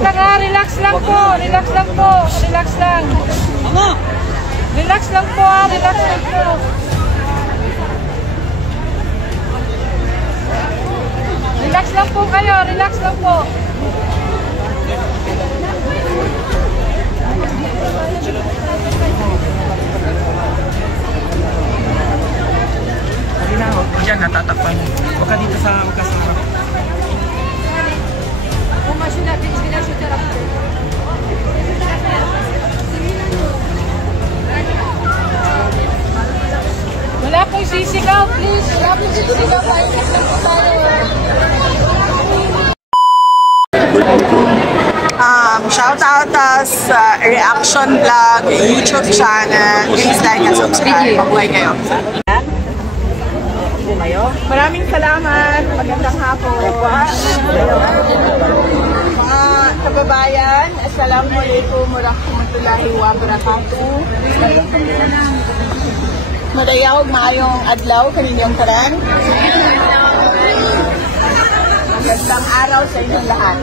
lang ha, relax lang po, relax lang po, relax lang. Relax lang po ha, relax lang po. Relax lang po kayo, relax lang po. Hindi na, huwag dyan, natatakpan. Huwag ka dito sa kasama. Wala pong sisigaw, please. Wala pong sisigaw. Shout out sa Reaction Vlog YouTube channel. Please like and subscribe. Mabuhay kayo. Maraming salamat. Magandang hapon. Mga kababayan, Assalamualaikum warahmatullahi wabarakatuh. Madayaw, maayong adlaw, kaninyong taran. Magandang araw sa inyong lahat.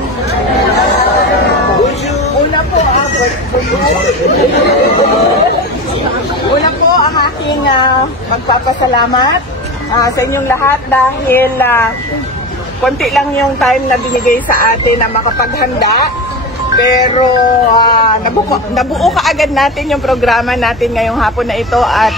Una po ang aking magpapasalamat sa inyong lahat dahil konti lang yung time na binigay sa atin na makapaghanda. Pero nabuo kaagad natin yung programa natin ngayong hapon na ito at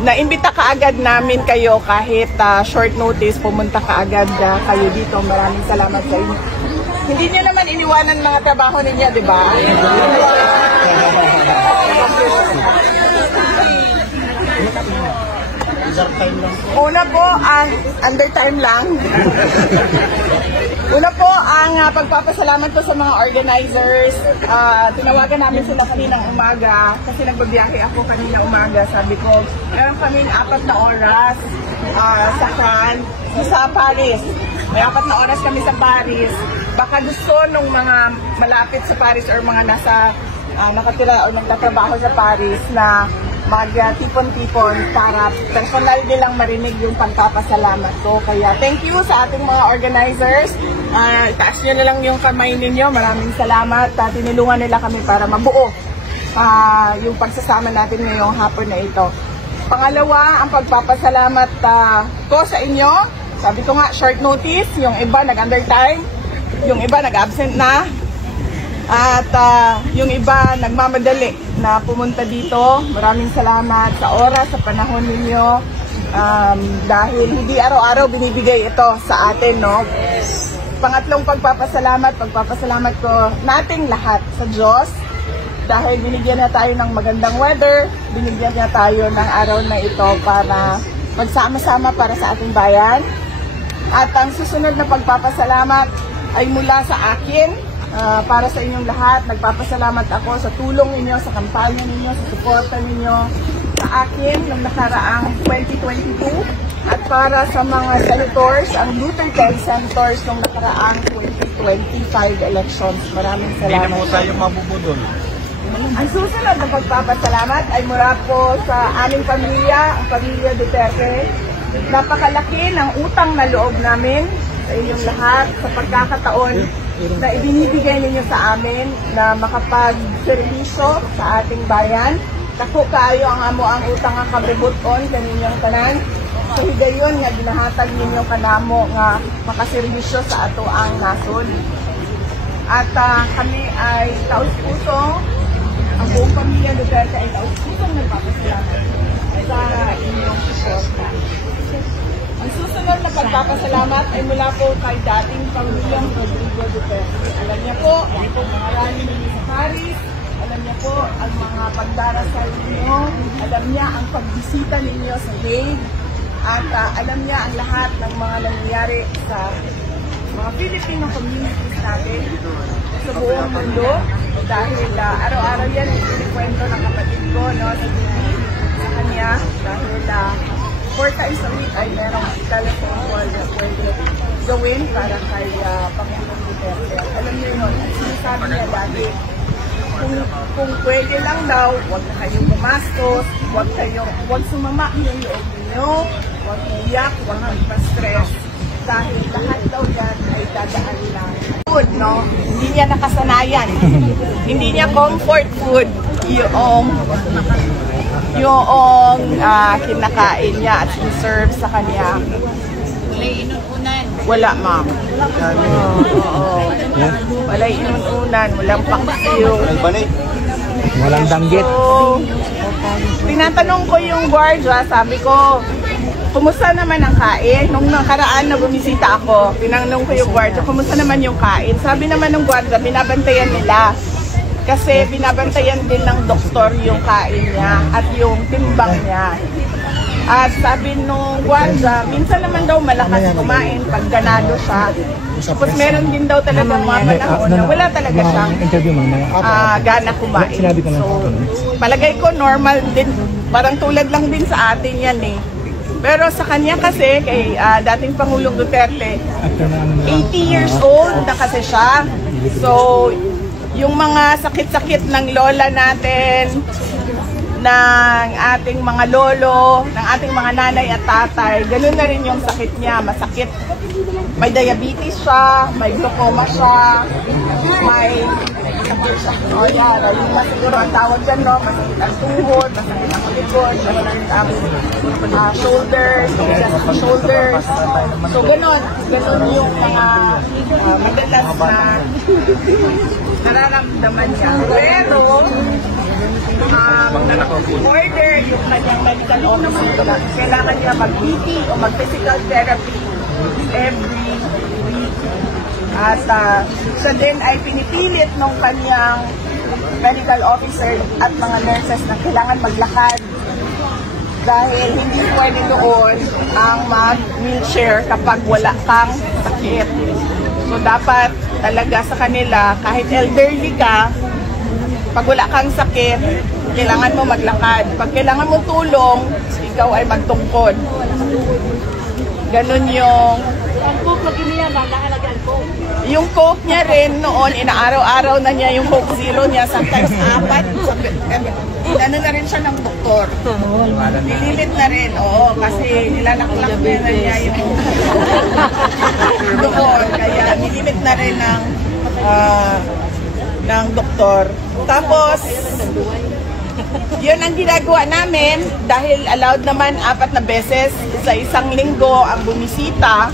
naimbita kaagad namin kayo kahit short notice, pumunta kaagad kayo dito. Maraming salamat sa inyo. Hindi nyo naman iniwanan mga trabaho ninyo, di ba? Una po ang undertime lang. Una po ang pagpapasalamat ko sa mga organizers. Tinawagan namin sila kaninang umaga kasi nagbabiyahe ako kaninang umaga. Sabi ko, meron kami 4 na oras sa Paris. May 4 na oras kami sa Paris. Baka gusto nung mga malapit sa Paris or mga nasa nakatira o nagtatrabaho sa Paris na mag-tipon-tipon para personal nilang marinig yung pagpapasalamat ko. Kaya thank you sa ating mga organizers. Itaas nyo na lang yung kamay ninyo. Maraming salamat. Tinulungan nila kami para mabuo yung pagsasama natin ngayong hapon na ito. Pangalawa, ang pagpapasalamat ko sa inyo. Sabi ko nga, short notice. Yung iba nag-undertime. Yung iba nag-absent na. At yung iba nagmamadali na pumunta dito. Maraming salamat sa oras, sa panahon ninyo. Dahil hindi araw-araw binibigay ito sa atin, no? Pangatlong pagpapasalamat ko nating lahat sa Diyos. Dahil binigyan na tayo ng magandang weather, binigyan na tayo ng araw na ito para magsama-sama para sa ating bayan. At ang susunod na pagpapasalamat ay mula sa akin. Para sa inyong lahat, nagpapasalamat ako sa tulong ninyo, sa kampanya ninyo, sa suporta ninyo sa akin noong nakaraang 2022 at para sa mga senators, ang Duterte senators noong nakaraang 2025 elections. Maraming salamat. Hindi na mo tayo mabubudol. Ang susunod na pagpapasalamat ay mula po sa aming pamilya, ang pamilya Duterte. Napakalaki ng utang na loob namin sa inyong lahat sa pagkakataon na ibinibigay ninyo sa amin na makapag-servisyo sa ating bayan. Tako kaayo ang amo ang utang nga kabributon kaninyong tanan. So higayon nga ginahatag ninyo kanamo nga makaservisyo sa ato ang nasod. At kami ay taus-puso, ang buong pamilya Duterte ay taus-pusong nagpapasalamat sa inyong suporta. Ang susunod na pagpapasalamat ay mula po kay dating Pamilyang Rodrigo Duterte. Alam niya po, mga rally ninyo sa Paris, alam niya po ang mga pagdarasal ninyo, alam niya ang pagbisita ninyo sa Hague, at alam niya ang lahat ng mga nangyayari sa mga Filipino communities natin sa buong mundo. Dahil araw-araw yan, inikwento ng kapatid ko, no, sa kanya, dahil 4 times a week ay merong telephone call na pwede gawin para kay Pangulong Duterte. Alam niyo yun, sinasabi niya lagi, kung pwede lang daw, huwag na kayong gumastos, huwag sumama yung loob ninyo, huwag iyak, huwag pa-stress, dahil lahat daw yan ay dadaan lang no? Hindi niya nakasanayan. Hindi niya comfort food yung kinakain niya at serve sa kanya. Wala, ma'am. Wala inununan, walang paksiw. Walang danggit. So, tinatanong ko yung guardia, sabi ko, kumusta naman ang kain? Nung nakaraan na bumisita ako, tinanong ko yung guardia, kumusta naman yung kain? Sabi naman ng guardia, binabantayan nila. Kasi binabantayan din ng doktor yung kain niya at yung timbang niya. At sabi nung guardia, minsan naman daw malakas kumain pag ganado siya. Tapos meron din daw talaga mga panahon na wala talaga siyang gana kumain. So, palagay ko normal din, parang tulad lang din sa atin yan eh. Pero sa kanya kasi, kay dating Pangulong Duterte, 80 years old na kasi siya. So, yung mga sakit-sakit ng lola natin, ng ating mga lolo, ng ating mga nanay at tatay, ganun na rin yung sakit niya, masakit. May diabetes siya, may glaucoma siya, may yung siguro ang tawag dyan, no? Masakit ang tuhod, masakit ang likod, masakit ang shoulders. So ganun yung mga madalas na nararamdaman niya. Pero order yung kanyang medical officer, kailangan niya mag-PT o mag-physical therapy every week. At siya din ay pinipilit ng kanyang medical officer at mga nurses na kailangan maglakad dahil hindi pwede doon ang mag-wheelchair kapag wala kang sakit. So dapat talaga sa kanila, kahit elderly ka, pag wala kang sakit, kailangan mo maglakad. Pag kailangan mo tulong, ikaw ay magtungkod. Ganon yung... Ang coke, mag-iniya, nag-aalagaan ko. Yung coke niya rin noon, inaaraw-araw na niya yung coke zero niya, sometimes 4. Inano na rin siya ng doktor. Nililit na rin, oo, kasi nilalaklak na niya yung doon. Kaya nililit na rin ng doktor. Tapos, yun ang ginagawa namin dahil allowed naman 4 na beses sa isang linggo ang bumisita.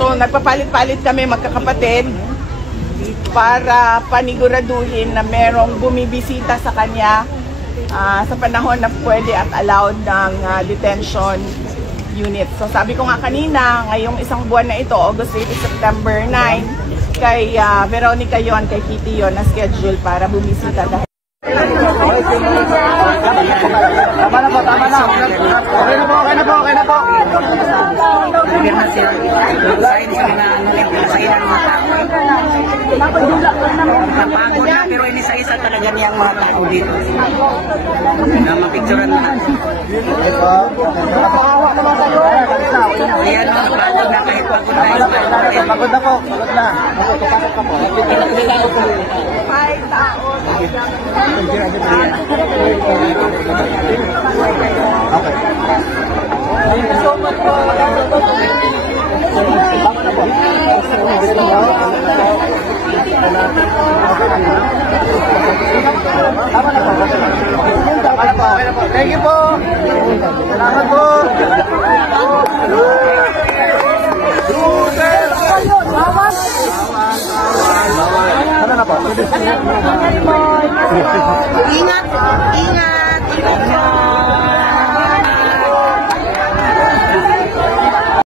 So, nagpapalit-palit kami magkakapatid para paniguraduhin na merong bumibisita sa kanya sa panahon na pwede at allowed ng detention unit. So, sabi ko nga kanina, ngayong isang buwan na ito, August 8 to September 9, kay Veronica yon, kay Kitty yon na schedule para bumisita dahil. Tama na po. Okay na po. Bigyan na sila. Sign sila na sign ng mga tao. Napagod na pero inisa-isa talaga niyang mga tao dito. Na mapicturan na. Ayan, napagod na kahit pagod na. Pagod na po. Okay. Thank you so much po. Thank you po. Salamat po. Ano na po?